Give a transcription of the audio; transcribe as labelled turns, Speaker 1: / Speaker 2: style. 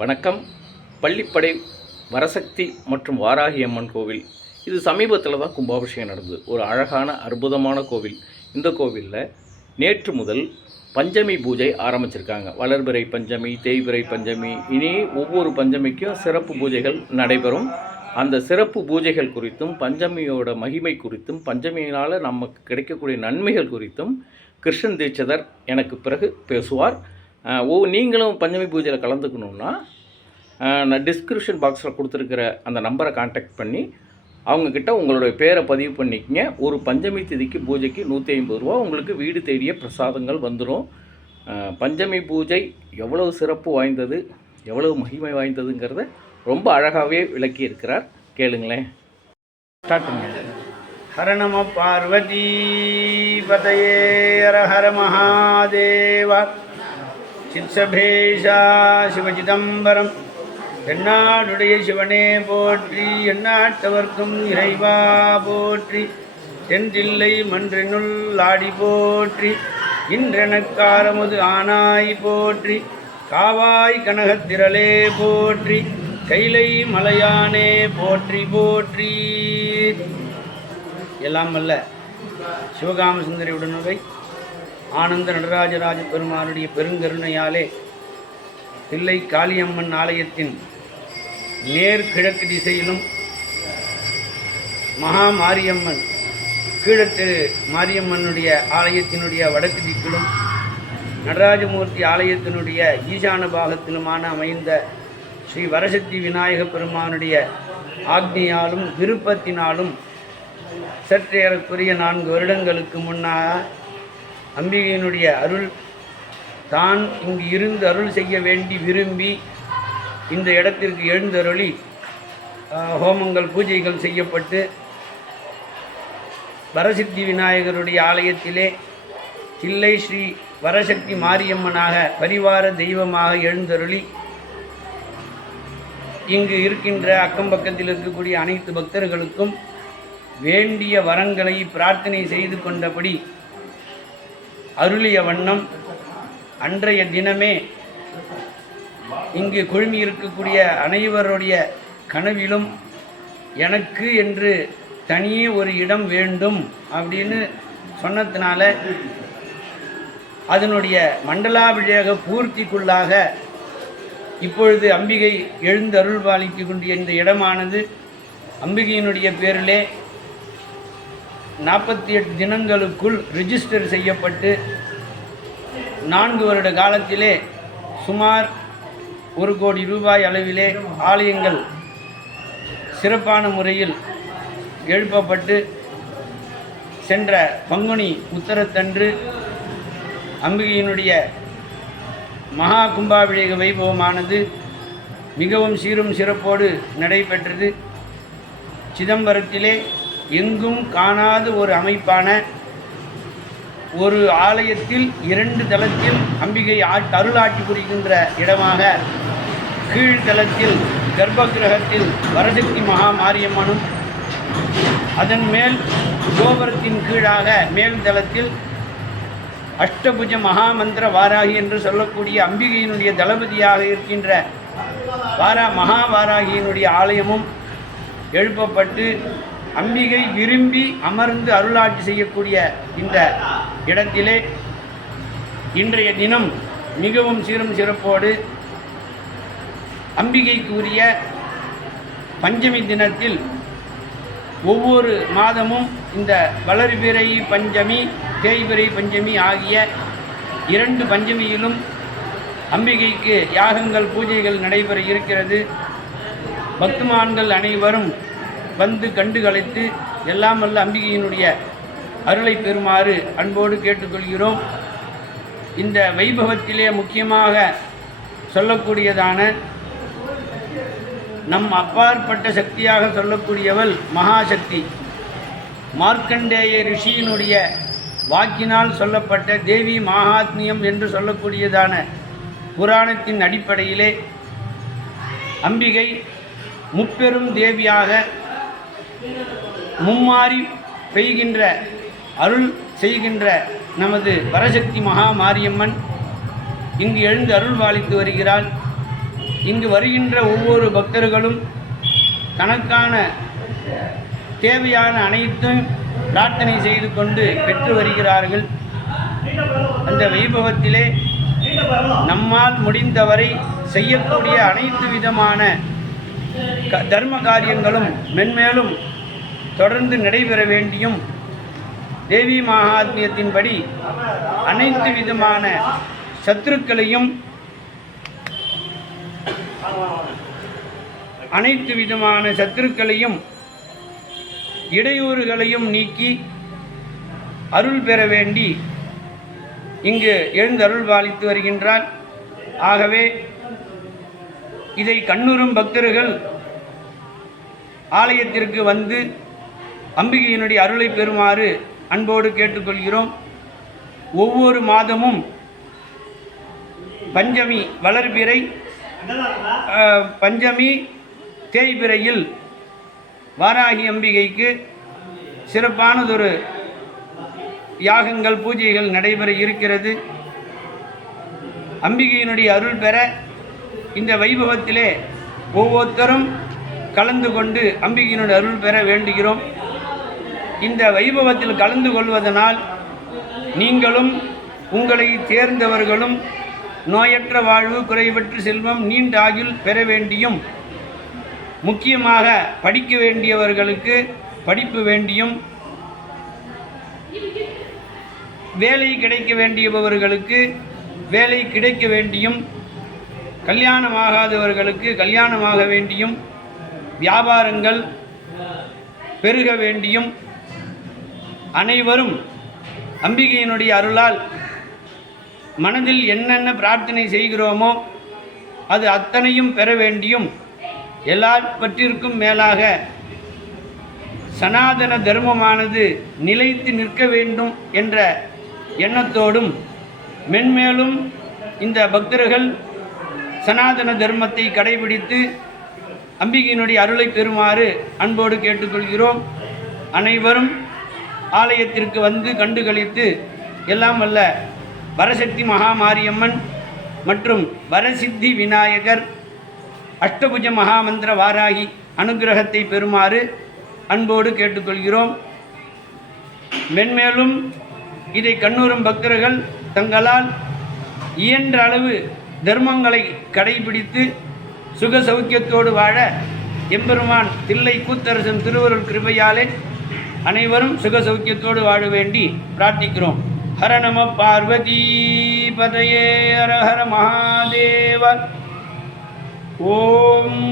Speaker 1: வணக்கம். பள்ளிப்படை வரசக்தி மற்றும் வாராகி அம்மன் கோவில். இது சமீபத்தில் தான் கும்பாபிஷேகம் நடந்தது. ஒரு அழகான அற்புதமான கோவில். இந்த கோவிலில் நேற்று முதல் பஞ்சமி பூஜை ஆரம்பிச்சிருக்காங்க. வளர்பிறை பஞ்சமி தேய்பிறை பஞ்சமி இனி ஒவ்வொரு பஞ்சமிக்கும் சிறப்பு பூஜைகள் நடைபெறும். அந்த சிறப்பு பூஜைகள் குறித்தும் பஞ்சமியோட மகிமை குறித்தும் பஞ்சமியினால் நமக்கு கிடைக்கக்கூடிய நன்மைகள் குறித்தும் கிருஷ்ணன் தீட்சிதர் எனக்கு பிறகு பேசுவார். ஓ நீங்களும் பஞ்சமி பூஜையில் கலந்துக்கணுன்னா நான் டிஸ்கிரிப்ஷன் பாக்ஸில் கொடுத்துருக்கிற அந்த நம்பரை காண்டாக்ட் பண்ணி அவங்கக்கிட்ட உங்களுடைய பேரை பதிவு பண்ணிக்கங்க. ஒரு பஞ்சமி திதிக்கு பூஜைக்கு நூற்றி ஐம்பது ரூபா உங்களுக்கு வீடு தேடிய பிரசாதங்கள் வந்துடும் பஞ்சமி பூஜை எவ்வளவு சிறப்பு வாய்ந்தது எவ்வளவு மகிமை வாய்ந்ததுங்கிறத ரொம்ப அழகாகவே விளக்கி இருக்கிறார் கேளுங்களேன். ஸ்டார்ட் பண்ணுங்க.
Speaker 2: ஹர பார்வதி பதையே ஹர மகாதேவா. சித்சபேஷா சிவசிதம்பரம். எண்ணாடுடைய சிவனே போற்றி எந்நாட்டவர்க்கும் இறைவா போற்றி தென்தில்லை மன்றினுள் ஆடி போற்றி இன்றெனக்காரமுது ஆனாய் போற்றி காவாய் கனகத்திரளே போற்றி கைலை மலையானே போற்றி போற்றி. எல்லாம் வல்ல சிவகாம சுந்தரி ஆனந்த நடராஜராஜ பெருமானுடைய பெருங்கருணையாலே தில்லை காளியம்மன் ஆலயத்தின் நேர் கிழக்கு திசையிலும் மகா மாரியம்மன் கீழத்து மாரியம்மனுடைய ஆலயத்தினுடைய வடக்கு திக்கிலும் நடராஜமூர்த்தி ஆலயத்தினுடைய ஈசான பாகத்திலுமான அமைந்த ஸ்ரீ வரசக்தி விநாயக பெருமானுடைய ஆக்னியாலும் விருப்பத்தினாலும் சற்றேறக்குரிய நான்கு வருடங்களுக்கு முன்னாக அம்பிகையினுடைய அருள் தான் இங்கு இருந்து அருள் செய்ய வேண்டி விரும்பி இந்த இடத்திற்கு எழுந்தருளி ஹோமங்கள் பூஜைகள் செய்யப்பட்டு வரசித்தி விநாயகருடைய ஆலயத்திலே தில்லை ஸ்ரீ வரசக்தி மாரியம்மனாக பரிவார தெய்வமாக எழுந்தருளி இங்கு இருக்கின்ற அக்கம் பக்கத்தில் இருக்கக்கூடிய அனைத்து பக்தர்களுக்கும் வேண்டிய வரங்களை பிரார்த்தனை செய்து கொண்டபடி அருளிய வண்ணம் அன்றைய தினமே இங்கு குழுமி இருக்கக்கூடிய அனைவருடைய கனவிலும் எனக்கு என்று தனியே ஒரு இடம் வேண்டும் அப்படின்னு சொன்னதுனால அதனுடைய மண்டலாபிஷேக பூர்த்திக்குள்ளாக இப்பொழுது அம்பிகை எழுந்து கொண்டிய இந்த இடமானது. அம்பிகையினுடைய பேரிலே நாற்பத்தி எட்டு தினங்களுக்குள் ரிஜிஸ்டர் செய்யப்பட்டு நான்கு வருட காலத்திலே சுமார் ஒரு கோடி ரூபாய் அளவிலே ஆலயங்கள் சிறப்பான முறையில் எழுப்பப்பட்டு சென்ற பங்குனி உத்தரத்தன்று அம்பிகையினுடைய மகா கும்பாபிஷேக வைபவமானது மிகவும் சீரும் சிறப்போடு நடைபெற்றது. சிதம்பரத்திலே எங்கும் காணாத ஒரு அமைப்பான ஒரு ஆலயத்தில் இரண்டு தளத்தில் அம்பிகை ஆட் அருளாட்சி புரிகின்ற இடமாக கீழ்தளத்தில் கர்ப்பகிரகத்தில் வரசக்தி மகா மாரியம்மனும் அதன் மேல் கோபுரத்தின் கீழாக மேல் தளத்தில் அஷ்டபுஜ மகாமந்திர வாராகி என்று சொல்லக்கூடிய அம்பிகையினுடைய தளபதியாக இருக்கின்ற வாரா மகா வாராகியினுடைய ஆலயமும் எழுப்பப்பட்டு அம்பிகை விரும்பி அமர்ந்து அருளாட்சி செய்யக்கூடிய இந்த இடத்திலே இன்றைய தினம் மிகவும் சீரும் சிறப்போடு அம்பிகைக்கு உரிய பஞ்சமி தினத்தில் ஒவ்வொரு மாதமும் இந்த வளர்பிறை பஞ்சமி தேய்பிறை பஞ்சமி ஆகிய இரண்டு பஞ்சமியிலும் அம்பிகைக்கு யாகங்கள் பூஜைகள் நடைபெற இருக்கிறது. பக்துமான்கள் அனைவரும் வந்து கண்டு கலைத்து எல்லாம் வல்ல அம்பிகையினுடைய அருளை பெறுமாறு அன்போடு கேட்டுக்கொள்கிறோம். இந்த வைபவத்திலே முக்கியமாக சொல்லக்கூடியதான நம் அப்பாற்பட்ட சக்தியாக சொல்லக்கூடியவள் மகாசக்தி. மார்க்கண்டேய ரிஷியினுடைய வாக்கினால் சொல்லப்பட்ட தேவி மகாத்மியம் என்று சொல்லக்கூடியதான புராணத்தின் அடிப்படையிலே அம்பிகை முப்பெரும் தேவியாக மும்மாறி பெய்கின்ற அருள் செய்கின்ற நமது வரசக்தி மகா மாரியம்மன் இங்கு எழுந்து அருள் பாலித்து வருகிறாள். இங்கு வருகின்ற ஒவ்வொரு பக்தர்களும் தனக்கான தேவையான அனைத்தும் பிரார்த்தனை செய்து கொண்டு பெற்று வருகிறார்கள். அந்த வைபவத்திலே நம்மால் முடிந்தவரை செய்யக்கூடிய அனைத்து விதமான க- தர்ம காரியங்களும் மென்மேலும் தொடர்ந்து நடைபெற வேண்டியும் தேவி மகாத்மியத்தின்படி அனைத்து விதமான சத்துருக்களையும் அனைத்து விதமான சத்துருக்களையும் இடையூறுகளையும் நீக்கி அருள் பெற வேண்டி இங்கு எழுந்து அருள் பாலித்து வருகின்றார். ஆகவே இதை கண்ணுறும் பக்தர்கள் ஆலயத்திற்கு வந்து அம்பிகையினுடைய அருளை பெறுமாறு அன்போடு கேட்டுக்கொள்கிறோம். ஒவ்வொரு மாதமும் பஞ்சமி வளர்பிறை பஞ்சமி தேய்பிறையில் வாராகி அம்பிகைக்கு சிறப்பானதொரு யாகங்கள் பூஜைகள் நடைபெற இருக்கிறது. அம்பிகையினுடைய அருள் பெற இந்த வைபவத்திலே ஒவ்வொருத்தரும் கலந்து கொண்டு அம்பிகையினுடைய அருள் பெற வேண்டுகிறோம். இந்த வைபவத்தில் கலந்து கொள்வதனால் நீங்களும் உங்களை தேர்ந்தவர்களும் நோயற்ற வாழ்வு குறைவற்ற செல்வம் நீண்ட ஆயுள் பெற வேண்டியும் முக்கியமாக படிக்க வேண்டியவர்களுக்கு படிப்பு வேண்டியும் வேலை கிடைக்க வேண்டியவர்களுக்கு வேலை கிடைக்க வேண்டியும் கல்யாணமாகாதவர்களுக்கு கல்யாணமாக வேண்டியும் வியாபாரங்கள் பெருக வேண்டியும் அனைவரும் அம்பிகையினுடைய அருளால் மனதில் என்னென்ன பிரார்த்தனை செய்கிறோமோ அது அத்தனையும் பெற வேண்டியும் எல்லாவற்றிற்கும் மேலாக சனாதன தர்மமானது நிலைத்து நிற்க வேண்டும் என்ற எண்ணத்தோடும் மென்மேலும் இந்த பக்தர்கள் சனாதன தர்மத்தை கடைபிடித்து அம்பிகையினுடைய அருளை பெறுமாறு அன்போடு கேட்டுக்கொள்கிறோம். அனைவரும் ஆலயத்திற்கு வந்து கண்டுகளித்து எல்லாம் வல்ல வரசக்தி மகாமாரியம்மன் மற்றும் வரசித்தி விநாயகர் அஷ்டபுஜ மகாமந்திர வாராகி அனுகிரகத்தை பெறுமாறு அன்போடு கேட்டுக்கொள்கிறோம். மென்மேலும் இதை கண்ணூரும் பக்தர்கள் தங்களால் இயன்ற அளவு தர்மங்களை கடைபிடித்து சுக சௌக்கியத்தோடு வாழ எம்பெருமான் தில்லை கூத்தரசன் திருவருள் கிருபையாலே அனைவரும் சுக சௌக்கியத்தோடு வாழ வேண்டி பிரார்த்திக்கிறோம். ஹர நம பார்வதி பதையே ஹர ஹர மகாதேவ. ஓம்